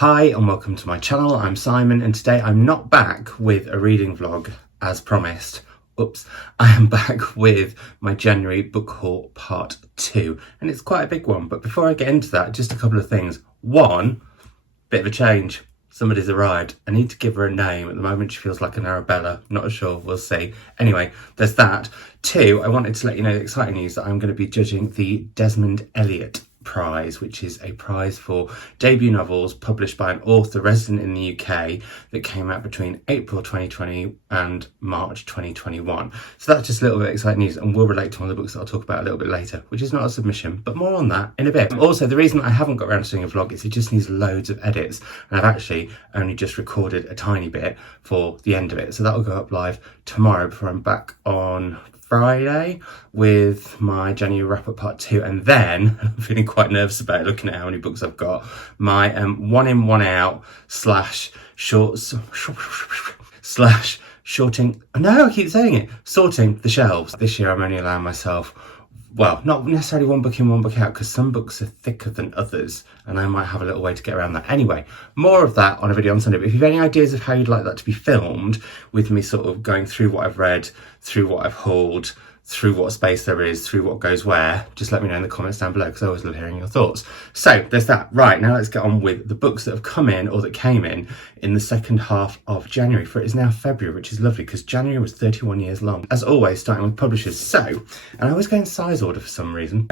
Hi and welcome to my channel. I'm Simon and today I'm not back with a reading vlog as promised. Oops, I am back with my January book haul part 2 and it's quite a big one, but before I get into that, just a couple of things. One, bit of a change. Somebody's arrived. I need to give her a name. At the moment she feels like an Arabella, not sure, we'll see. Anyway, there's that. Two, I wanted to let you know the exciting news that I'm going to be judging the Desmond Elliott Prize, which is a prize for debut novels published by an author resident in the UK that came out between April 2020 and March 2021. So that's just a little bit of exciting news and will relate to one of the books that I'll talk about a little bit later, which is not a submission, but more on that in a bit. Also, the reason I haven't got around to doing a vlog is it just needs loads of edits, and I've actually only just recorded a tiny bit for the end of it. So that'll go up live tomorrow before I'm back on Friday with my January wrap-up part 2, and then I'm feeling quite nervous about it, looking at how many books I've got. My one in, one out slash shorts slash shorting. No, I keep saying it. Sorting the shelves. This year I'm only allowing myself, well, not necessarily one book in, one book out, because some books are thicker than others and I might have a little way to get around that. Anyway, more of that on a video on Sunday. But if you have any ideas of how you'd like that to be filmed, with me sort of going through what I've read, through what I've hauled, through what space there is, through what goes where, just let me know in the comments down below, because I always love hearing your thoughts. So there's that. Right, now let's get on with the books that have come in, or that came in the second half of January, for it is now February, which is lovely because January was 31 years long. As always, starting with publishers. So, and I always go in size order for some reason.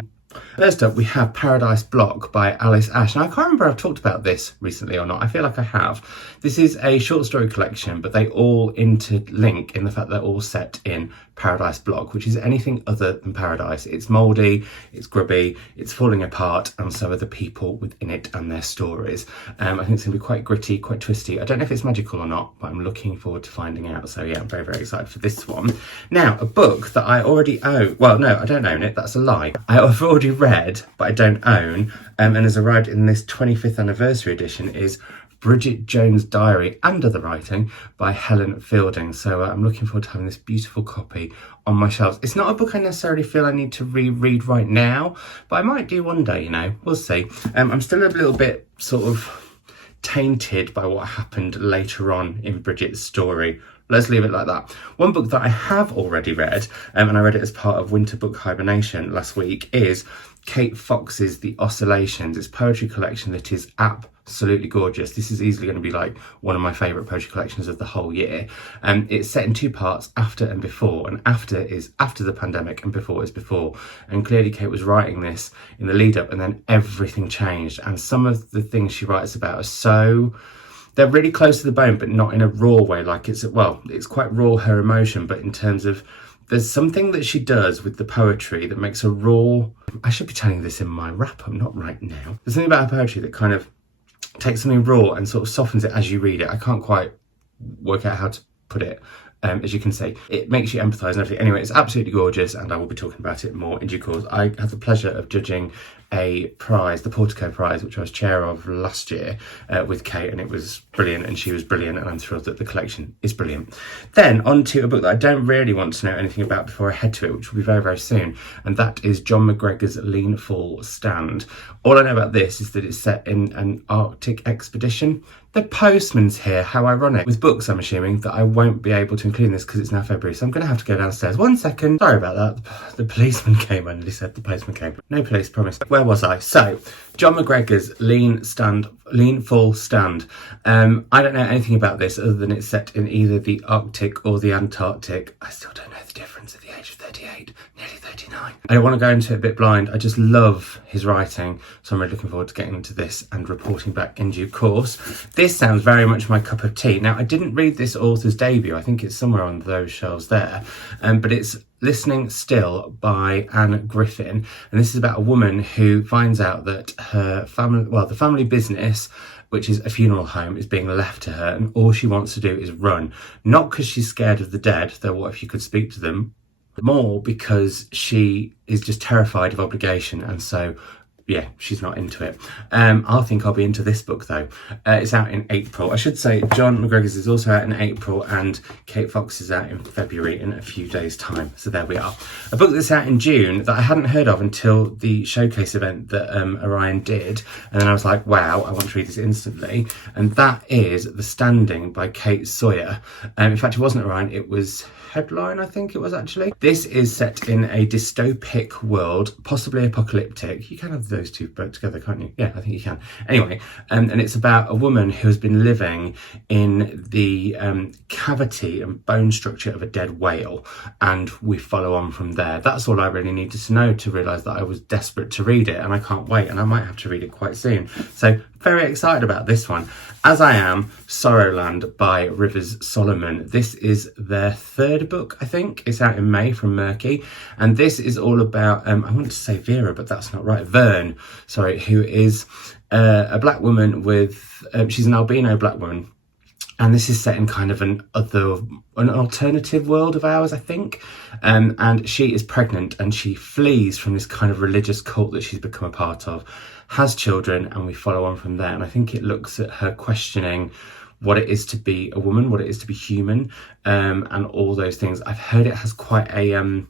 First up, we have Paradise Block by Alice Ash. Now, I can't remember if I've talked about this recently or not. I feel like I have. This is a short story collection, but they all interlink in the fact they're all set in Paradise Block, which is anything other than paradise. It's mouldy, it's grubby, it's falling apart, and so are the people within it and their stories. I think it's going to be quite gritty, quite twisty. I don't know if it's magical or not, but I'm looking forward to finding out. So yeah, I'm very, very excited for this one. Now, a book that I already own. Well, no, I don't own it. That's a lie. I've already read, but I don't own, and has arrived in this 25th anniversary edition, is Bridget Jones' Diary and Other Writing by Helen Fielding. So I'm looking forward to having this beautiful copy on my shelves. It's not a book I necessarily feel I need to reread right now, but I might do one day, you know, we'll see. I'm still a little bit sort of tainted by what happened later on in Bridget's story. Let's leave it like that. One book that I have already read, and I read it as part of Winter Book Hibernation last week, is Kate Fox's The Oscillations. It's a poetry collection that is absolutely gorgeous. This is easily going to be like one of my favourite poetry collections of the whole year. It's set in 2 parts, after and before, and after is after the pandemic and before is before. And clearly Kate was writing this in the lead up, and then everything changed. And some of the things she writes about are they're really close to the bone, but not in a raw way. Like it's quite raw, her emotion, but in terms of, there's something that she does with the poetry that makes her raw. I should be telling you this in my wrap-up, not right now. There's something about her poetry that kind of takes something raw and sort of softens it as you read it. I can't quite work out how to put it. As you can see, it makes you empathise and everything. Anyway, it's absolutely gorgeous, and I will be talking about it more in due course. I had the pleasure of judging a prize, the Portico Prize, which I was chair of last year with Kate, and it was brilliant, and she was brilliant, and I'm thrilled that the collection is brilliant. Then on to a book that I don't really want to know anything about before I head to it, which will be very, very soon, and that is John McGregor's Lean Full Stand. All I know about this is that it's set in an Arctic expedition. The postman's here, how ironic. With books, I'm assuming that I won't be able to include this because it's now February, so I'm going to have to go downstairs. 1 second. Sorry about that. The policeman came. I nearly said the postman came. No police, promise. Where was I? So, John McGregor's Lean Full Stand. I don't know anything about this other than it's set in either the Arctic or the Antarctic. I still don't know the difference at the age of 38, nearly 39. I want to go into it a bit blind. I just love his writing, so I'm really looking forward to getting into this and reporting back in due course. This sounds very much my cup of tea. Now, I didn't read this author's debut. I think it's somewhere on those shelves there, but it's Listening Still by Anne Griffin, and this is about a woman who finds out that her family, well, the family business, which is a funeral home, is being left to her, and all she wants to do is run. Not because she's scared of the dead, though what if you could speak to them, more because she is just terrified of obligation, and so yeah, she's not into it. I think I'll be into this book though. It's out in April. I should say John McGregor's is also out in April, and Kate Fox is out in February in a few days' time. So there we are. A book that's out in June that I hadn't heard of until the showcase event that Orion did, and then I was like, wow, I want to read this instantly. And that is The Standing by Kate Sawyer. In fact, it wasn't Orion, it was Headline, I think it was actually. This is set in a dystopic world, possibly apocalyptic. You can have those two both together, can't you? Yeah, I think you can. Anyway, and it's about a woman who has been living in the cavity and bone structure of a dead whale, and we follow on from there. That's all I really needed to know to realise that I was desperate to read it, and I can't wait, and I might have to read it quite soon. So very excited about this one, as I am Sorrowland by Rivers Solomon. This is their third book, I think. It's out in May from Murky, and this is all about I want to say Vera, but that's not right. Vern, sorry, who is a black woman with she's an albino black woman, and this is set in kind of an alternative world of ours, I think. And she is pregnant, and she flees from this kind of religious cult that she's become a part of, has children, and we follow on from there. And I think it looks at her questioning what it is to be a woman, what it is to be human, and all those things. I've heard it has quite a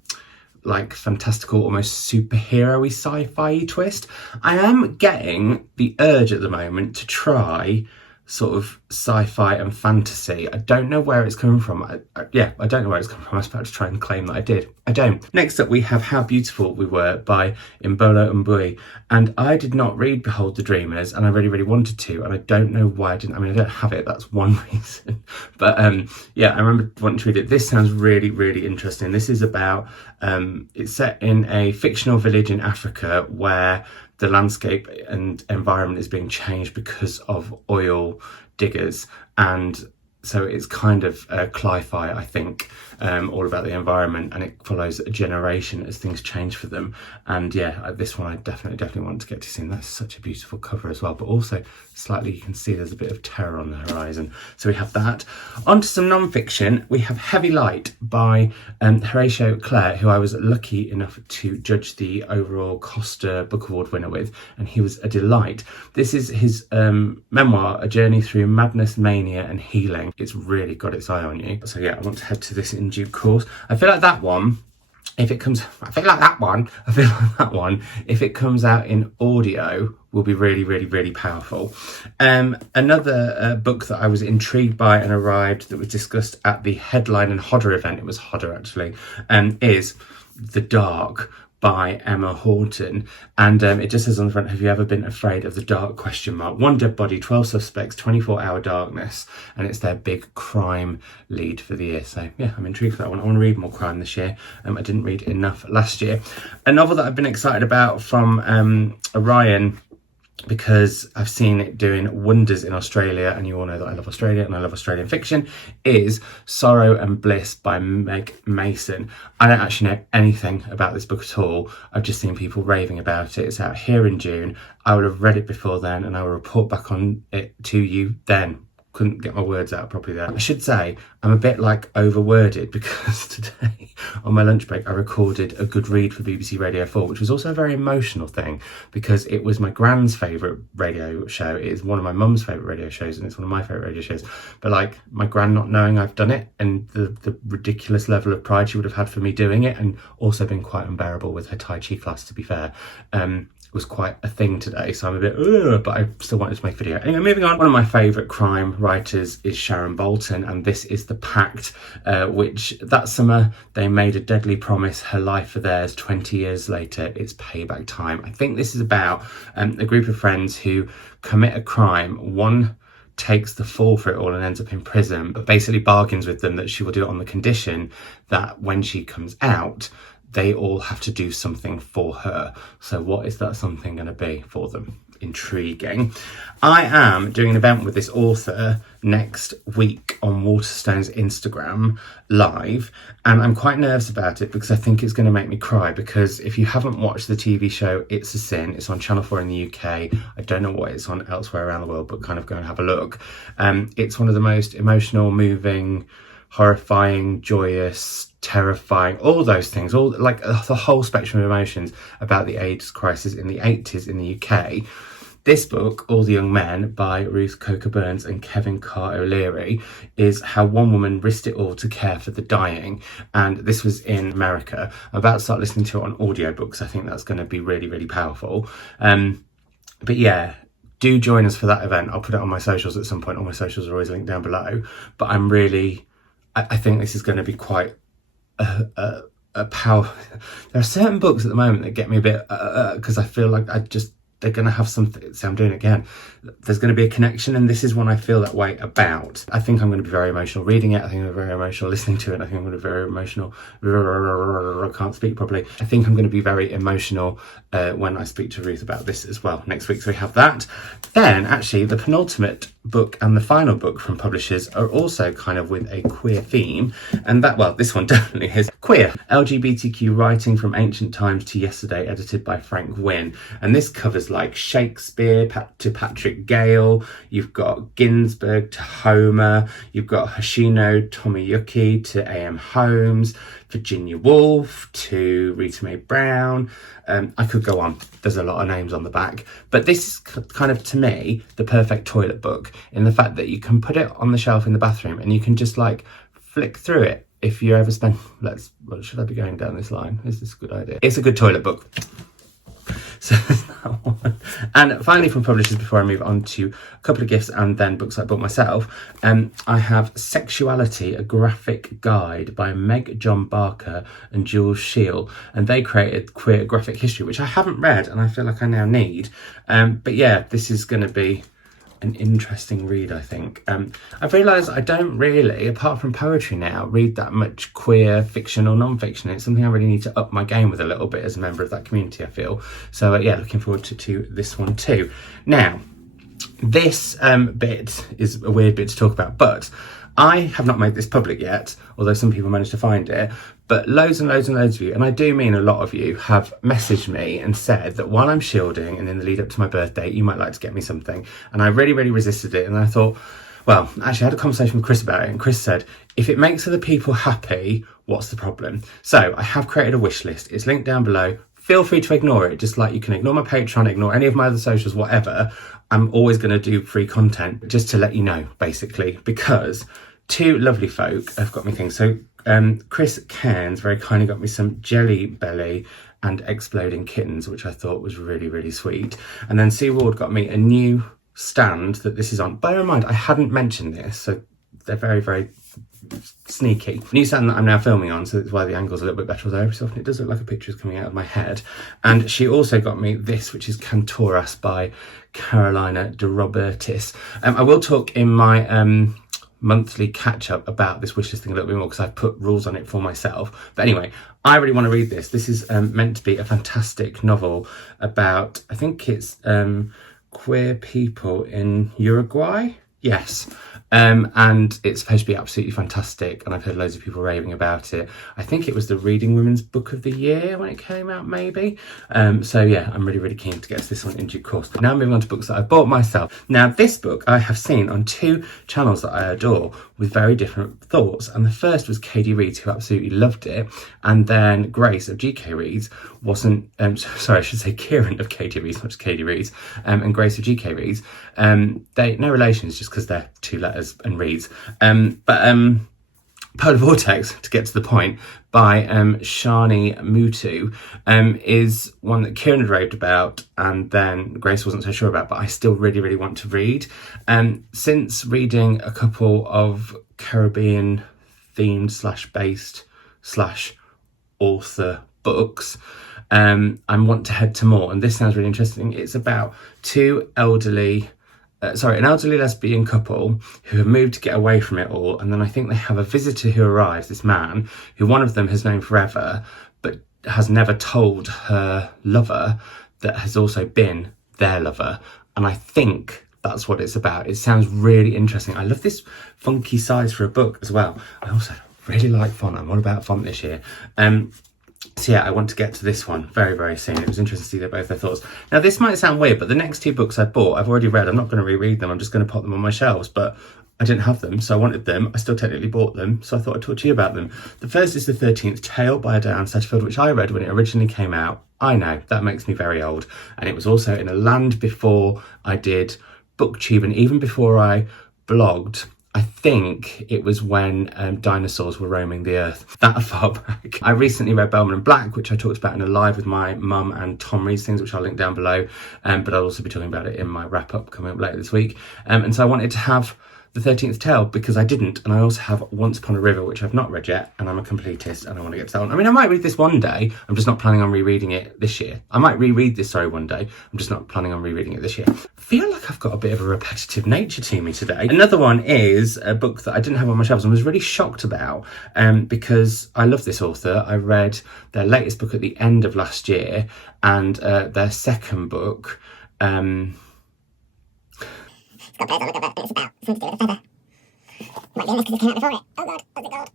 like fantastical, almost superhero-y sci-fi twist. I am getting the urge at the moment to try sort of sci-fi and fantasy. I don't know where it's coming from. I don't know where it's coming from. I was about to try and claim that I did. I don't. Next up, we have How Beautiful We Were by Imbolo Mbui. And I did not read Behold the Dreamers, and I really, really wanted to, and I don't know why I didn't. I mean, I don't have it, that's one reason. But yeah, I remember wanting to read it. This sounds really, really interesting. This is about, it's set in a fictional village in Africa where the landscape and environment is being changed because of oil diggers, and so it's kind of cli-fi, I think, all about the environment, and it follows a generation as things change for them. And yeah, this one I definitely want to get to see. And that's such a beautiful cover as well, but also slightly you can see there's a bit of terror on the horizon. So we have that. On to some non-fiction. We have Heavy Light by Horatio Clare, who I was lucky enough to judge the overall Costa Book Award winner with, and he was a delight. This is his memoir, A Journey Through Madness, Mania and Healing. It's really got its eye on you. So yeah, I want to head to this in due course. I feel like that one, if it comes out in audio, will be really, really, really powerful. Another book that I was intrigued by and arrived that was discussed at the Headline and Hodder event, it was Hodder actually, is The Dark by Emma Horton. And it just says on the front, have you ever been afraid of the dark ? One dead body, 12 suspects, 24-hour darkness. And it's their big crime lead for the year. So yeah, I'm intrigued for that one. I want to read more crime this year. I didn't read enough last year. A novel that I've been excited about from Orion, because I've seen it doing wonders in Australia, and you all know that I love Australia and I love Australian fiction, is Sorrow and Bliss by Meg Mason. I don't actually know anything about this book at all. I've just seen people raving about it. It's out here in June. I would have read it before then, and I will report back on it to you then. Couldn't get my words out properly there. I should say I'm a bit like overworded because today on my lunch break I recorded a good read for BBC Radio 4, which was also a very emotional thing because it was my grand's favourite radio show. It is one of my mum's favourite radio shows, and it's one of my favourite radio shows. But like my gran not knowing I've done it, and the ridiculous level of pride she would have had for me doing it, and also been quite unbearable with her Tai Chi class, to be fair, was quite a thing today, so I'm a bit but I still wanted to make a video. Anyway, moving on. One of my favourite crime writers is Sharon Bolton, and this is The Pact, which that summer they made a deadly promise, her life for theirs. 20 years later, it's payback time. I think this is about a group of friends who commit a crime. One takes the fall for it all and ends up in prison, but basically bargains with them that she will do it on the condition that when she comes out, they all have to do something for her. So what is that something going to be for them? Intriguing. I am doing an event with this author next week on Waterstone's Instagram live, and I'm quite nervous about it because I think it's going to make me cry, because if you haven't watched the TV show It's a Sin, it's on Channel 4 in the UK. I don't know what it's on elsewhere around the world, but kind of go and have a look. It's one of the most emotional, moving, horrifying, joyous, terrifying, all those things, all like the whole spectrum of emotions about the AIDS crisis in the 80s in the UK. This book, All the Young Men, by Ruth Coker Burns and Kevin Carr O'Leary, is how one woman risked it all to care for the dying. And this was in America. I'm about to start listening to it on audiobooks. I think that's going to be really, really powerful. But yeah, do join us for that event. I'll put it on my socials at some point. All my socials are always linked down below. But I think this is going to be quite a power. There are certain books at the moment that get me a bit, because I feel like they're going to have something. See, I'm doing it again. There's going to be a connection, and this is one I feel that way about. I think I'm going to be very emotional reading it. I think I'm very emotional listening to it. I think I'm going to be very emotional. I can't speak properly. I think I'm going to be very emotional when I speak to Ruth about this as well next week. So we have that. Then, actually, the penultimate book and the final book from publishers are also kind of with a queer theme, and this one definitely is queer. LGBTQ writing from ancient times to yesterday, edited by Frank Wynne, and this covers like Shakespeare to Patrick Gale. You've got Ginsberg to Homer. You've got Hoshino Tomiyuki to A.M. Holmes, Virginia Woolf to Rita Mae Brown. I could go on. There's a lot of names on the back. But this is kind of, to me, the perfect toilet book in the fact that you can put it on the shelf in the bathroom and you can just like flick through it. If you ever spend, should I be going down this line? Is this a good idea? It's a good toilet book. So there's that one. And finally, from publishers, before I move on to a couple of gifts and then books I bought myself, I have Sexuality, a Graphic Guide by Meg-John Barker and Jules Scheel. And they created Queer Graphic History, which I haven't read and I feel like I now need. But yeah, this is going to be an interesting read, I think. I've realised I don't really, apart from poetry now, read that much queer fiction or non-fiction. It's something I really need to up my game with a little bit as a member of that community, I feel. So yeah, looking forward to this one too. Now, this bit is a weird bit to talk about, but I have not made this public yet, although some people managed to find it. But loads and loads and loads of you, and I do mean a lot of you, have messaged me and said that while I'm shielding and in the lead up to my birthday, you might like to get me something. And I really, really resisted it. And I thought, well, actually I had a conversation with Chris about it, and Chris said, if it makes other people happy, what's the problem? So I have created a wish list. It's linked down below. Feel free to ignore it, just like you can ignore my Patreon, ignore any of my other socials, whatever. I'm always going to do free content just to let you know, basically, because two lovely folk have got me things. So Chris Cairns very kindly got me some Jelly Belly and Exploding Kittens, which I thought was really, really sweet. And then Seaward got me a new stand that this is on. Bear in mind, I hadn't mentioned this, so they're very, very sneaky. New stand that I'm now filming on, so that's why the angle's a little bit better, although every so often it does look like a picture is coming out of my head. And she also got me this, which is Cantoras by Carolina de Robertis. I will talk in my monthly catch-up about this wishlist thing a little bit more because I've put rules on it for myself. But anyway, I really want to read this. This is meant to be a fantastic novel about, I think it's queer people in Uruguay. Yes. And it's supposed to be absolutely fantastic, and I've heard loads of people raving about it. I think it was the Reading Women's Book of the Year when it came out, maybe. So yeah, I'm really, really keen to get to this one in due course. Now moving on to books that I bought myself. Now this book I have seen on two channels that I adore with very different thoughts, and the first was Katie Reeds, who absolutely loved it, and then Grace of GK Reads wasn't, sorry, I should say Kieran of Katie Reads, not just Katie Reads, and Grace of GK Reads. They, no relations, just because they're two letters and reads. Polar Vortex, to get to the point, by Shani Mutu, is one that Kieran had raved about and then Grace wasn't so sure about, but I still really, really want to read. Since reading a couple of Caribbean themed / based / author books, I want to head to more, and this sounds really interesting. It's about an elderly lesbian couple who have moved to get away from it all, and then I think they have a visitor who arrives, this man, who one of them has known forever, but has never told her lover that has also been their lover, and I think that's what it's about. It sounds really interesting. I love this funky size for a book as well. I also really like font. I'm all about font this year. So yeah, I want to get to this one very, very soon. It was interesting to see both their thoughts. Now, this might sound weird, but the next two books I bought, I've already read. I'm not going to reread them. I'm just going to put them on my shelves. But I didn't have them, so I wanted them. I still technically bought them, so I thought I'd talk to you about them. The first is The 13th Tale by Diane Setterfield, which I read when it originally came out. I know, that makes me very old. And it was also in a land before I did BookTube and even before I blogged. I think it was when dinosaurs were roaming the earth, that far back. I recently read Bellman and Black, which I talked about in a live with my mum and Tom Reads Things, which I'll link down below. But I'll also be talking about it in my wrap-up coming up later this week. And so I wanted to have The 13th Tale because I didn't, and I also have Once Upon a River, which I've not read yet, and I'm a completist and I want to get to that one. I mean, I might read this one day, I'm just not planning on rereading it this year. I might reread this, one day, I'm just not planning on rereading it this year. I feel like I've got a bit of a repetitive nature to me today. Another one is a book that I didn't have on my shelves and was really shocked about because I love this author. I read their latest book at the end of last year, and their second book, It's got birds on the cover, and it's about something to do with a feather. Might be in this because it came out before it. Oh god, what's it called?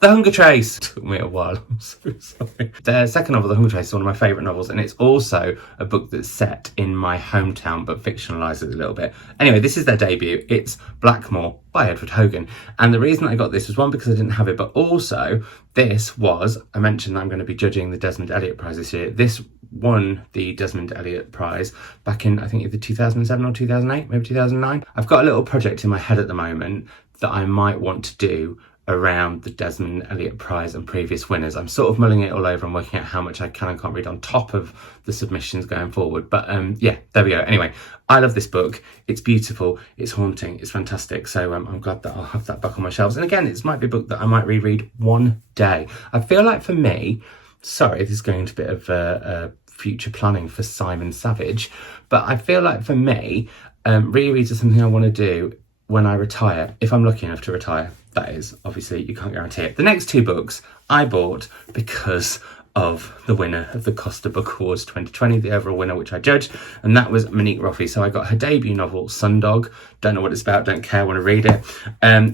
The Hunger Trace. Took me a while, I'm so sorry. The second novel, The Hunger Trace, is one of my favourite novels, and it's also a book that's set in my hometown but fictionalises a little bit. Anyway, this is their debut. It's Blackmore by Edward Hogan. And the reason I got this was one, because I didn't have it, but also this was, I mentioned that I'm going to be judging the Desmond Elliott Prize this year. This won the Desmond Elliott Prize back in, I think, either 2007 or 2008, maybe 2009. I've got a little project in my head at the moment that I might want to do around the Desmond Elliott Prize and previous winners. I'm sort of mulling it all over and working out how much I can and can't read on top of the submissions going forward. But yeah, there we go. Anyway, I love this book. It's beautiful, it's haunting, it's fantastic. So I'm glad that I'll have that back on my shelves. And again, it might be a book that I might reread one day. I feel like for me, sorry, this is going into a bit of future planning for Simon Savage, but I feel like for me, rereads are something I want to do when I retire, if I'm lucky enough to retire. That is, obviously, you can't guarantee it. The next two books I bought because of the winner of the Costa Book Awards 2020, the overall winner, which I judged, and that was Monique Roffey. So I got her debut novel, Sundog. Don't know what it's about, don't care, want to read it.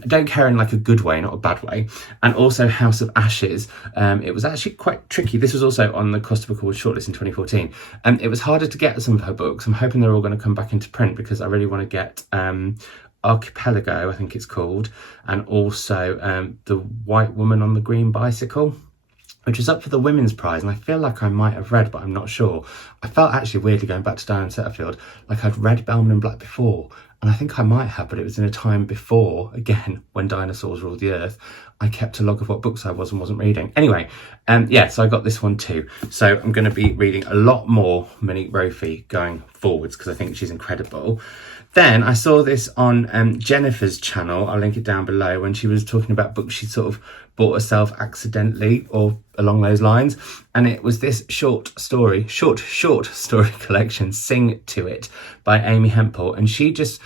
Don't care in like a good way, not a bad way. And also House of Ashes. It was actually quite tricky. This was also on the Costa Book Awards shortlist in 2014. It was harder to get some of her books. I'm hoping they're all going to come back into print because I really want to get Archipelago, I think it's called, and also The White Woman on the Green Bicycle, which was up for the Women's Prize, and I feel like I might have read, but I'm not sure. I felt actually weirdly, going back to Diane Setterfield, like I'd read Bellman and Black before, and I think I might have, but it was in a time before, again, when dinosaurs ruled the earth. I kept a log of what books I was and wasn't reading. Anyway, yeah, so I got this one too. So I'm going to be reading a lot more Monique Roffey going forwards because I think she's incredible. Then I saw this on Jennifer's channel, I'll link it down below, when she was talking about books she sort of bought herself accidentally or along those lines. And it was this short story collection, Sing to It, by Amy Hempel. And she just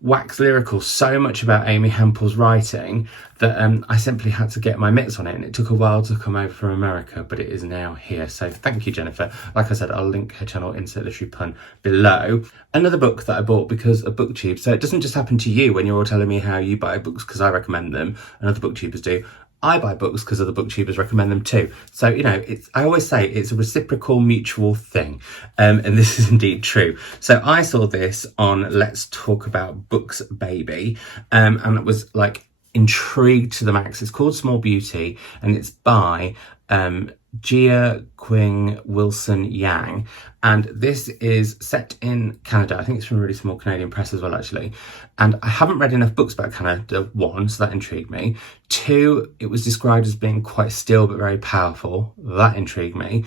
waxed lyrical so much about Amy Hempel's writing that I simply had to get my mitts on it, and it took a while to come over from America, but it is now here. So thank you, Jennifer. Like I said, I'll link her channel, Insert Literary Pun, below. Another book that I bought because of BookTube. So it doesn't just happen to you when you're all telling me how you buy books because I recommend them and other booktubers do. I buy books because other booktubers recommend them too. So, you know, I always say it's a reciprocal, mutual thing. And this is indeed true. So I saw this on Let's Talk About Books, Baby. And it was like intrigued to the max. It's called Small Beauty, and it's by Jia Qing Wilson Yang, and this is set in Canada. I think it's from a really small Canadian press as well, actually. And I haven't read enough books about Canada, one, so that intrigued me. Two, it was described as being quite still but very powerful. That intrigued me.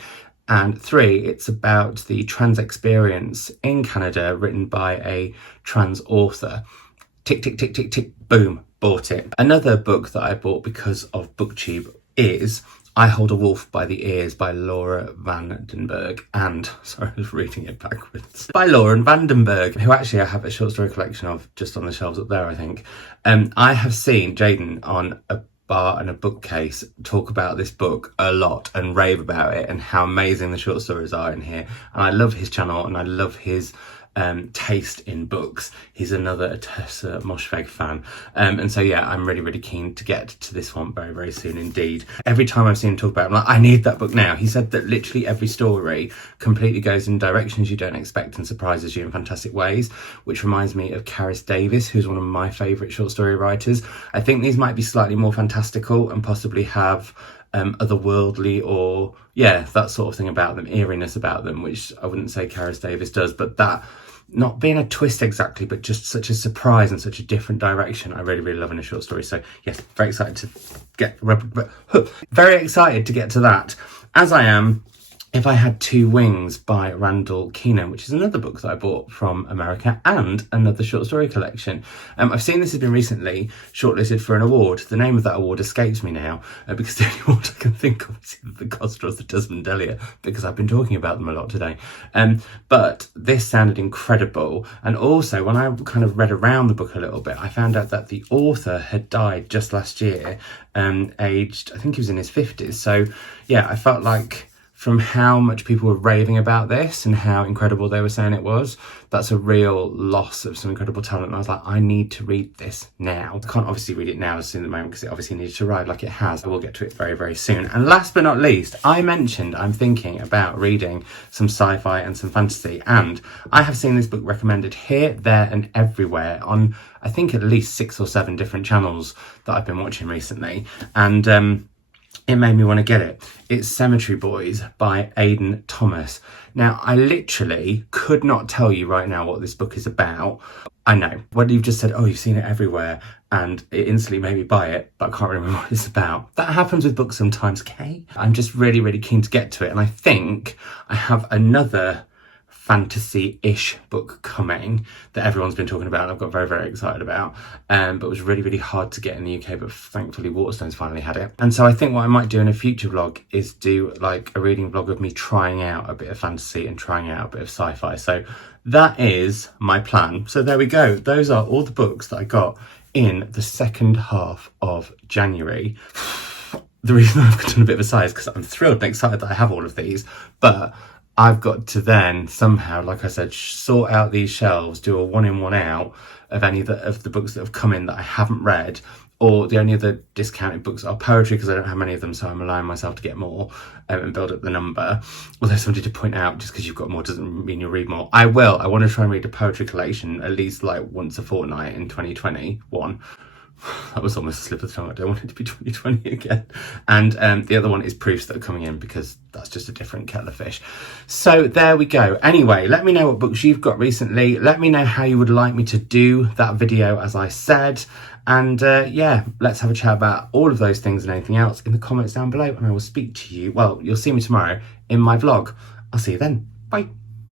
And three, it's about the trans experience in Canada, written by a trans author. Tick, tick, tick, tick, tick, boom, bought it. Another book that I bought because of BookTube is I Hold a Wolf by the Ears by Laura Van Den Berg, and, sorry, I was reading it backwards, by Lauren Van Den Berg, who actually I have a short story collection of just on the shelves up there, I think. I have seen Jaden on a bar and a bookcase talk about this book a lot and rave about it and how amazing the short stories are in here. And I love his channel and I love his taste in books. He's another Tessa Moshfegh fan. And so, yeah, I'm really, really keen to get to this one very, very soon indeed. Every time I've seen him talk about it, I'm like, I need that book now. He said that literally every story completely goes in directions you don't expect and surprises you in fantastic ways, which reminds me of Karis Davis, who's one of my favourite short story writers. I think these might be slightly more fantastical and possibly have otherworldly or, yeah, that sort of thing about them, eeriness about them, which I wouldn't say Karis Davis does, but that not being a twist exactly, but just such a surprise and such a different direction, I really, really love in a short story. So yes, very excited to get to that, as I am If I Had Two Wings by Randall Keenan, which is another book that I bought from America and another short story collection. I've seen this has been recently shortlisted for an award. The name of that award escapes me now because the only award I can think of is either the Costa or the Desmond Elliot, because I've been talking about them a lot today. But this sounded incredible. And also, when I kind of read around the book a little bit, I found out that the author had died just last year, aged, I think he was in his 50s. So yeah, I felt like, from how much people were raving about this and how incredible they were saying it was, that's a real loss of some incredible talent. And I was like, I need to read this now. I can't obviously read it now as soon at the moment because it obviously needs to arrive like it has. I will get to it very, very soon. And last but not least, I mentioned I'm thinking about reading some sci-fi and some fantasy. And I have seen this book recommended here, there and everywhere on, I think, at least 6 or 7 different channels that I've been watching recently. And it made me want to get it. It's Cemetery Boys by Aidan Thomas. Now, I literally could not tell you right now what this book is about. I know, when you've just said, oh, you've seen it everywhere, and it instantly made me buy it, but I can't remember what it's about. That happens with books sometimes, okay? I'm just really, really keen to get to it, and I think I have another fantasy-ish book coming that everyone's been talking about and I've got very, very excited about, but it was really, really hard to get in the UK, but thankfully Waterstone's finally had it. And so I think what I might do in a future vlog is do like a reading vlog of me trying out a bit of fantasy and trying out a bit of sci-fi. So that is my plan. So there we go. Those are all the books that I got in the second half of January. The reason I've done a bit of a sigh is because I'm thrilled and excited that I have all of these, but I've got to then somehow, like I said, sort out these shelves, do a 1 in 1 out of any of the books that have come in that I haven't read, or the only other discounted books are poetry because I don't have many of them, so I'm allowing myself to get more and build up the number. Although somebody did point out, just because you've got more doesn't mean you'll read more. I will. I want to try and read a poetry collection at least like once a fortnight in 2021. That was almost a slip of the tongue. I don't want it to be 2020 again. And the other one is proofs that are coming in because that's just a different kettle of fish. So there we go. Anyway, let me know what books you've got recently. Let me know how you would like me to do that video, as I said. And yeah, let's have a chat about all of those things and anything else in the comments down below. And I will speak to you. Well, you'll see me tomorrow in my vlog. I'll see you then. Bye.